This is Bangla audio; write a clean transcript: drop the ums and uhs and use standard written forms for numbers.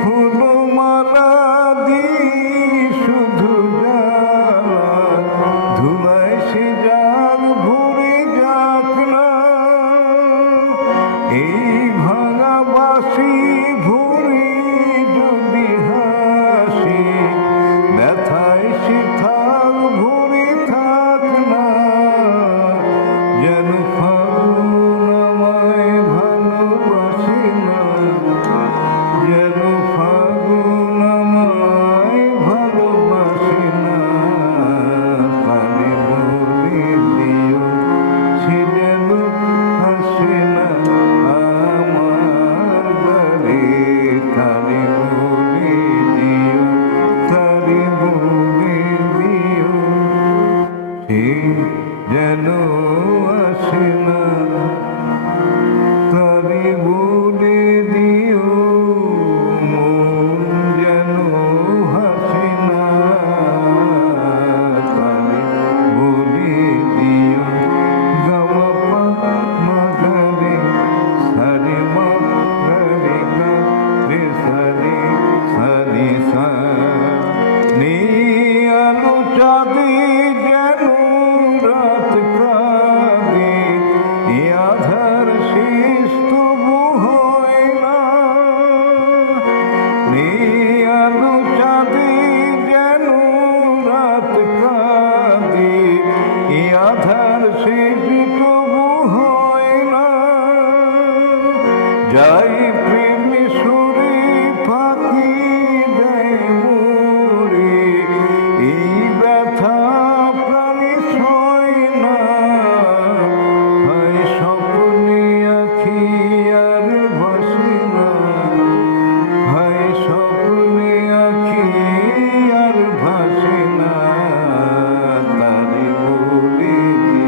ফুলমালা দি শুধু জ্বালা ধুলায় সে যার ভরে যাক না এই ভাঙা বাঁশি ভরে যদি হাসি ব্যথায় সে থাক ভরে থাক না যেন ফাগুন আমায় ভালোবাসে না যেন ফাগুন আমায় ভালোবাসে না তারে বলে দিও সে যেন হাসে না আমার দ্বারে তারে বলে দিও তারে বলে দিও সে যেন আসে না তারে বলে দিও মন যেন হাসে না তারে বলে দিও গামা মাগারে সারে মাগারে গা রে সারে সারে সা নে আলো চাঁদে যেন রাত কাঁদে এ আধার শেষ তবু হয় না নে